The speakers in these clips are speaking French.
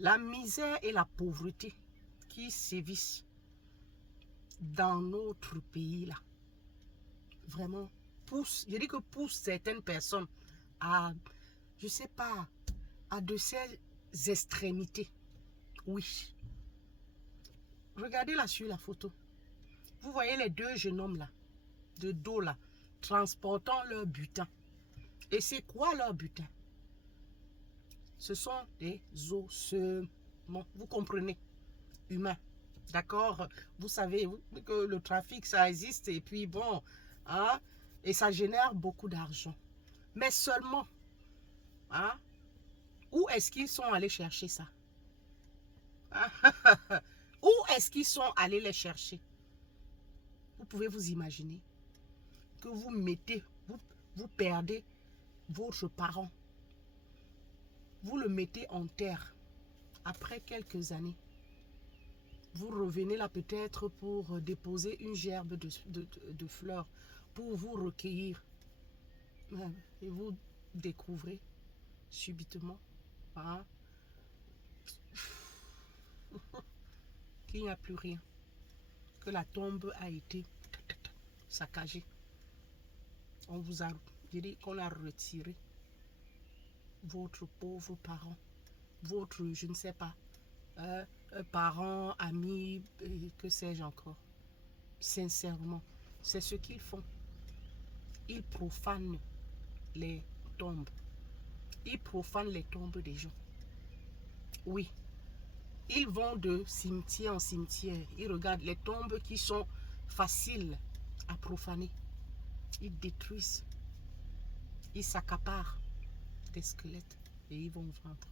La misère et la pauvreté qui sévissent dans notre pays là, vraiment pousse, je dis que pousse certaines personnes à, je sais pas, à de ces extrémités. Oui. Regardez là sur la photo. Vous voyez les deux jeunes hommes là, de dos là, transportant leur butin. Et c'est quoi leur butin? Ce sont des ossements, vous comprenez, humains. D'accord? Vous savez que le trafic, ça existe et puis bon, hein, et ça génère beaucoup d'argent. Mais seulement, hein, où est-ce qu'ils sont allés chercher ça? Où est-ce qu'ils sont allés les chercher? Vous pouvez vous imaginer que vous mettez, vous perdez votre parent. Vous le mettez en terre après quelques années. Vous revenez là peut-être pour déposer une gerbe de fleurs, pour vous recueillir. Et vous découvrez subitement, hein, qu'il n'y a plus rien. Que la tombe a été saccagée. On vous a dit qu'on a retiré votre pauvre parent, votre, je ne sais pas, parents, amis, que sais-je encore. Sincèrement, c'est ce qu'ils font. Ils profanent les tombes. Ils profanent les tombes des gens. Oui. Ils vont de cimetière en cimetière. Ils regardent les tombes qui sont faciles à profaner. Ils détruisent. Ils s'accaparent des squelettes et ils vont vendre.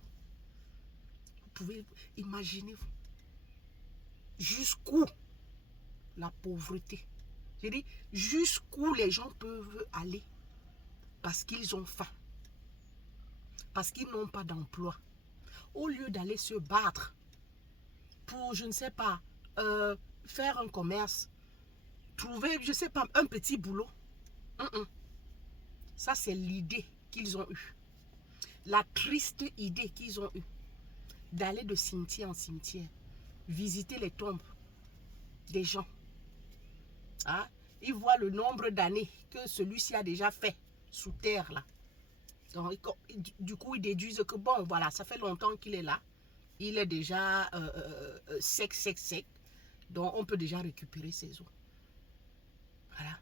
Vous pouvez imaginer jusqu'où la pauvreté. Je dis jusqu'où les gens peuvent aller parce qu'ils ont faim, parce qu'ils n'ont pas d'emploi. Au lieu d'aller se battre pour, je ne sais pas, faire un commerce, trouver, je ne sais pas, un petit boulot. Ça, c'est l'idée qu'ils ont eue. La triste idée qu'ils ont eue d'aller de cimetière en cimetière, visiter les tombes des gens. Hein? Ils voient le nombre d'années que celui-ci a déjà fait sous terre là. Donc, du coup, ils déduisent que bon, voilà, ça fait longtemps qu'il est là. Il est déjà sec. Donc, on peut déjà récupérer ses os. Voilà.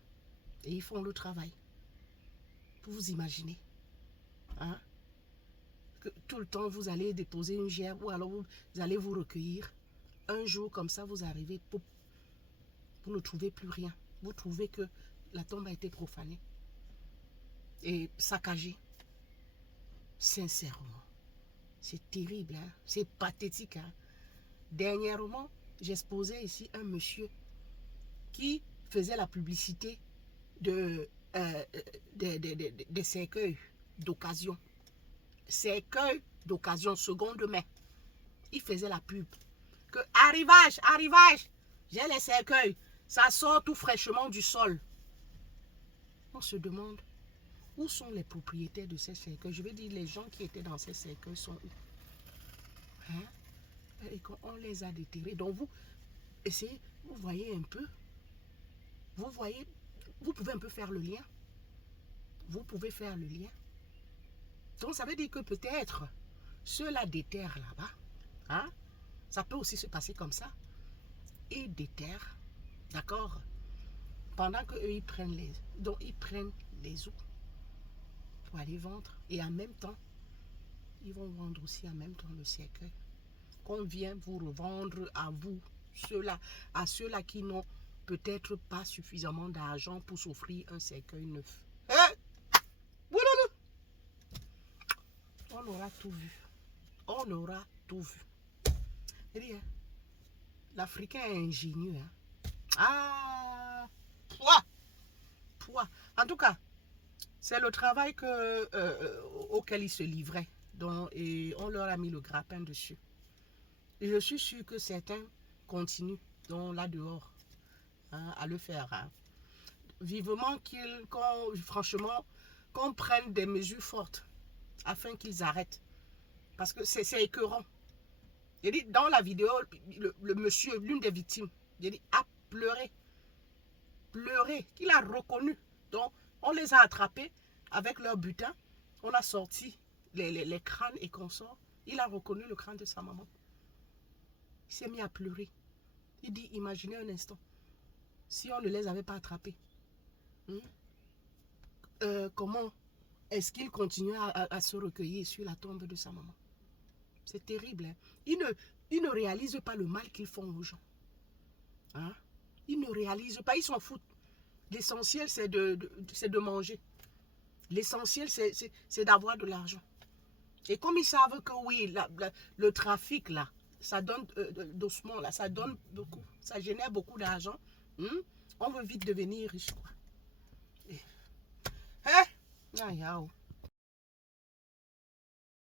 Et ils font le travail. Pour vous imaginer. Hein? Que tout le temps, vous allez déposer une gerbe ou alors vous allez vous recueillir. Un jour, comme ça, vous arrivez, vous ne trouvez plus rien. Vous trouvez que la tombe a été profanée et saccagée. Sincèrement, c'est terrible, hein? C'est pathétique. Hein? Dernièrement, j'exposais ici un monsieur qui faisait la publicité des cercueils d'occasion. Cercueils d'occasion, seconde main. Il faisait la pub. Que arrivage, j'ai les cercueils. Ça sort tout fraîchement du sol. On se demande, où sont les propriétaires de ces cercueils? Je veux dire, les gens qui étaient dans ces cercueils sont où? Hein? Et on les a déterrés. Donc vous, essayez, vous voyez un peu. Vous voyez, vous pouvez un peu faire le lien. Vous pouvez faire le lien. Donc ça veut dire que peut-être ceux-là déterrent là-bas. Hein? Ça peut aussi se passer comme ça. Ils déterrent, d'accord? Pendant qu'eux, ils prennent les os pour aller vendre. Et en même temps, ils vont vendre aussi en même temps le cercueil. Qu'on vient vous revendre à vous, à ceux-là qui n'ont peut-être pas suffisamment d'argent pour s'offrir un cercueil neuf. On aura tout vu. On aura tout vu. Rien. L'Africain est ingénieux. Hein? Ah, poids. En tout cas, c'est le travail auquel ils se livraient. Donc, et on leur a mis le grappin dessus. Et je suis sûre que certains continuent, donc là dehors, hein, à le faire. Hein. Vivement franchement, qu'on prenne des mesures fortes afin qu'ils arrêtent. Parce que c'est écœurant. J'ai dit, dans la vidéo, le monsieur, l'une des victimes, j'ai dit, a pleuré. Pleuré, qu'il a reconnu. Donc, on les a attrapés avec leur butin. On a sorti les crânes et consorts. Il a reconnu le crâne de sa maman. Il s'est mis à pleurer. Il dit, imaginez un instant, si on ne les avait pas attrapés, comment est-ce qu'il continue à se recueillir sur la tombe de sa maman? C'est terrible. Hein? Ils ne réalisent pas le mal qu'ils font aux gens. Hein? Ils ne réalisent pas, ils s'en foutent. L'essentiel, c'est de manger. L'essentiel, c'est d'avoir de l'argent. Et comme ils savent que oui, le trafic, là, ça donne doucement, là, ça donne beaucoup, ça génère beaucoup d'argent, on veut vite devenir riche, quoi. Hein?